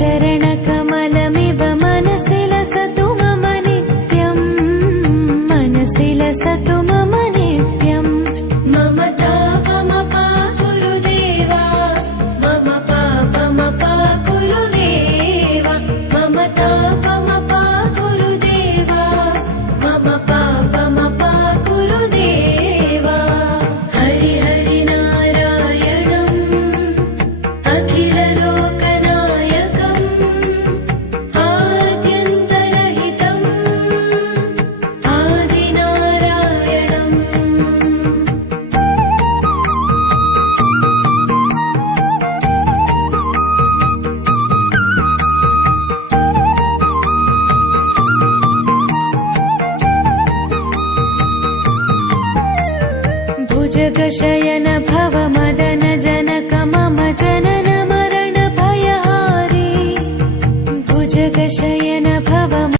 चरणकमलमिव मनसि लसतु मम नित्यम् मनसि लसतु मम नित्यम् मम तापमपा गुरुदेवा मम पापमपा गुरुदेवा मम तापमपा गुरुदेवा मम पापमपा गुरुदेवा हरि हरि नारायणम् अखिललोकनायकम् आद्यन्तरहितम् आदिनारायणम् भुजगशयन भव मदन जनक मम जनन मरण भयहारी भुजगशयन